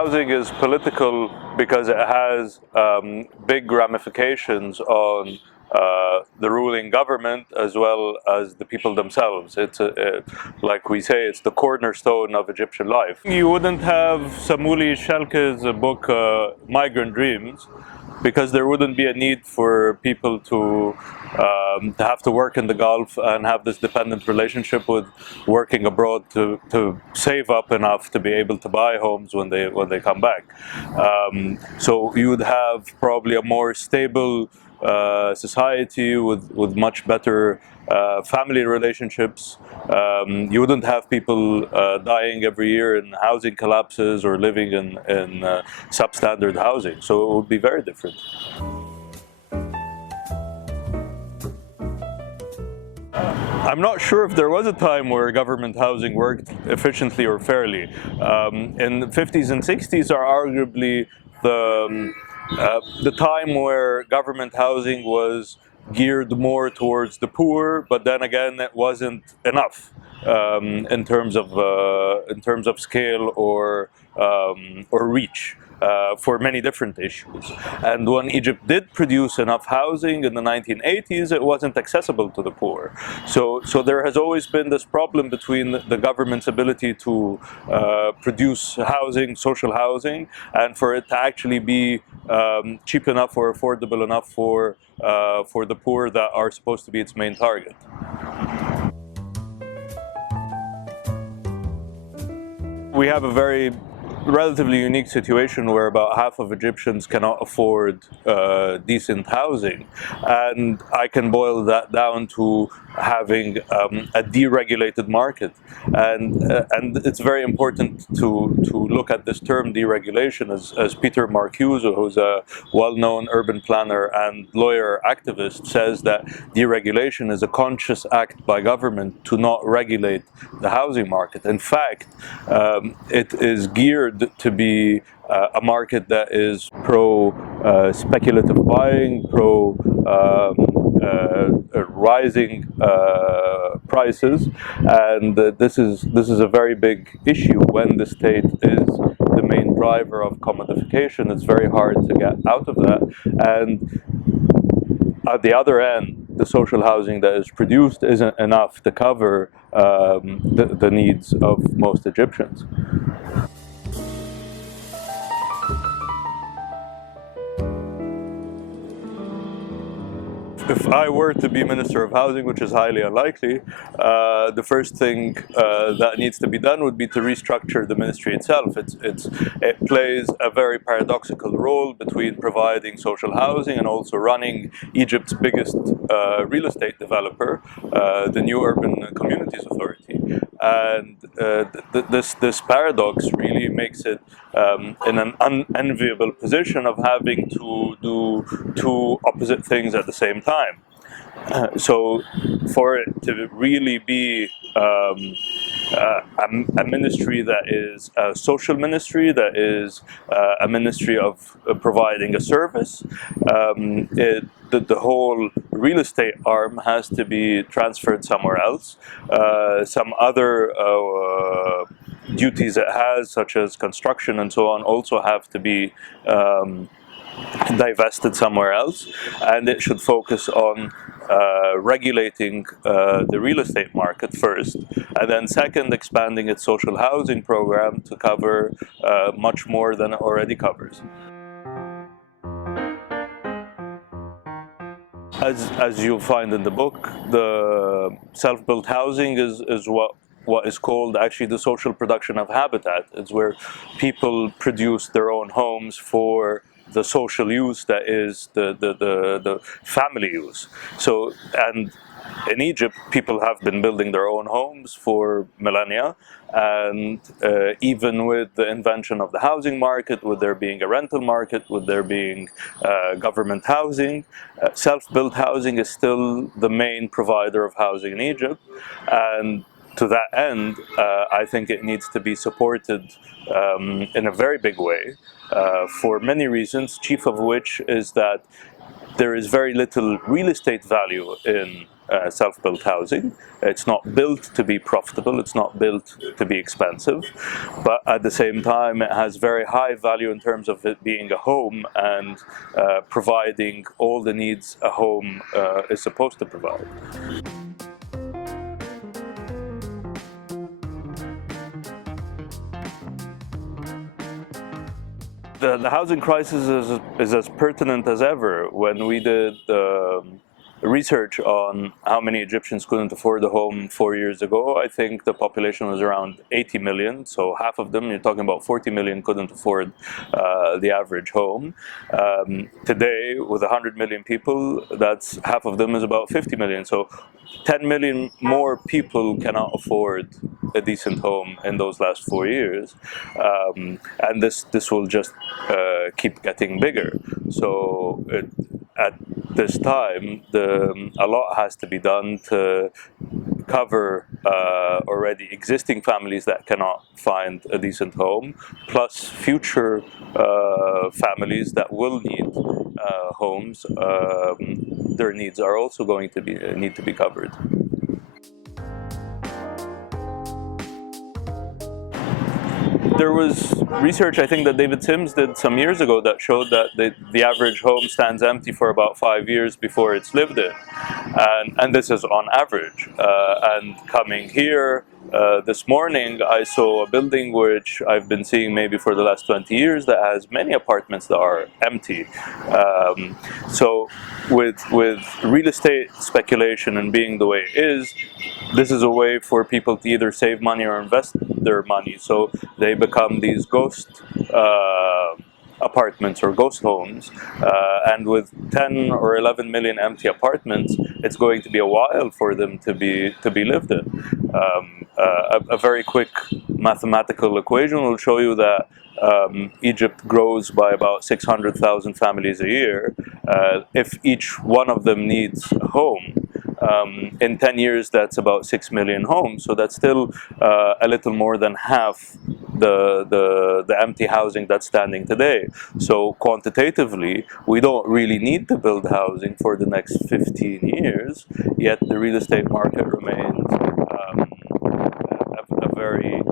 Housing is political because it has big ramifications on the ruling government as well as the people themselves. Like we say, it's the cornerstone of Egyptian life. You wouldn't have Samouli Shalke's book, Migrant Dreams, because there wouldn't be a need for people to have to work in the Gulf and have this dependent relationship with working abroad to save up enough to be able to buy homes when they come back. So you would have probably a more stable society with much better family relationships. You wouldn't have people dying every year in housing collapses or living in substandard housing. So it would be very different. I'm not sure if there was a time where government housing worked efficiently or fairly. In the 50s and 60s are arguably the time where government housing was geared more towards the poor, but then again, it wasn't enough in terms of scale or reach. For many different issues. And when Egypt did produce enough housing in the 1980s, it wasn't accessible to the poor. So there has always been this problem between the government's ability to produce housing, social housing, and for it to actually be cheap enough or affordable enough for the poor that are supposed to be its main target. We have a very relatively unique situation where about half of Egyptians cannot afford decent housing, and I can boil that down to having a deregulated market, and it's very important to look at this term deregulation as Peter Marcuse, who's a well-known urban planner and lawyer activist, says that deregulation is a conscious act by government to not regulate the housing market. In fact, it is geared to be a market that is pro-speculative buying, rising prices, and this is a very big issue. When the state is the main driver of commodification, it's very hard to get out of that. And at the other end, the social housing that is produced isn't enough to cover the needs of most Egyptians. If I were to be Minister of Housing, which is highly unlikely, the first thing that needs to be done would be to restructure the ministry itself. It plays a very paradoxical role between providing social housing and also running Egypt's biggest real estate developer, the New Urban Communities Authority. And this paradox really makes it in an unenviable position of having to do two opposite things at the same time. So for it to really be a ministry that is a social ministry, that is a ministry of providing a service, the whole real estate arm has to be transferred somewhere else. Some other duties it has, such as construction and so on, also have to be divested somewhere else, and it should focus on regulating the real estate market first, and then second, expanding its social housing program to cover much more than it already covers. As you'll find in the book, the self-built housing is what is called actually the social production of habitat. It's where people produce their own homes for the social use that is the family use. So, and in Egypt, people have been building their own homes for millennia, and even with the invention of the housing market, with there being a rental market, with there being government housing, self-built housing is still the main provider of housing in Egypt. And to that end, I think it needs to be supported in a very big way for many reasons, chief of which is that there is very little real estate value in self-built housing. It's not built to be profitable, it's not built to be expensive, but at the same time it has very high value in terms of it being a home and providing all the needs a home is supposed to provide. The housing crisis is as pertinent as ever. When we did research on how many Egyptians couldn't afford a home 4 years ago, I think the population was around 80 million. So half of them, you're talking about 40 million, couldn't afford the average home. Today, with 100 million people, that's half of them is about 50 million. So 10 million more people cannot afford a decent home in those last 4 years, and this will just keep getting bigger. So at this time, a lot has to be done to cover already existing families that cannot find a decent home, plus future families that will need homes. Their needs are also going to need to be covered. There was research, I think, that David Sims did some years ago that showed that the average home stands empty for about 5 years before it's lived in. And this is on average. And coming here this morning, I saw a building which I've been seeing maybe for the last 20 years that has many apartments that are empty. So with real estate speculation and being the way it is, this is a way for people to either save money or invest their money. So they become these ghost apartments or ghost homes, and with 10 or 11 million empty apartments, it's going to be a while for them to be lived in. A very quick mathematical equation will show you that Egypt grows by about 600,000 families a year. If each one of them needs a home, in 10 years, that's about 6 million homes. So that's still a little more than half the empty housing that's standing today. So quantitatively, we don't really need to build housing for the next 15 years, yet the real estate market remains a very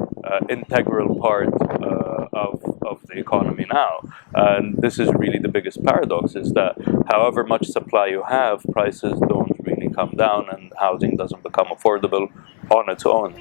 integral part of the economy now. And this is really the biggest paradox, is that however much supply you have, prices don't really come down and housing doesn't become affordable on its own.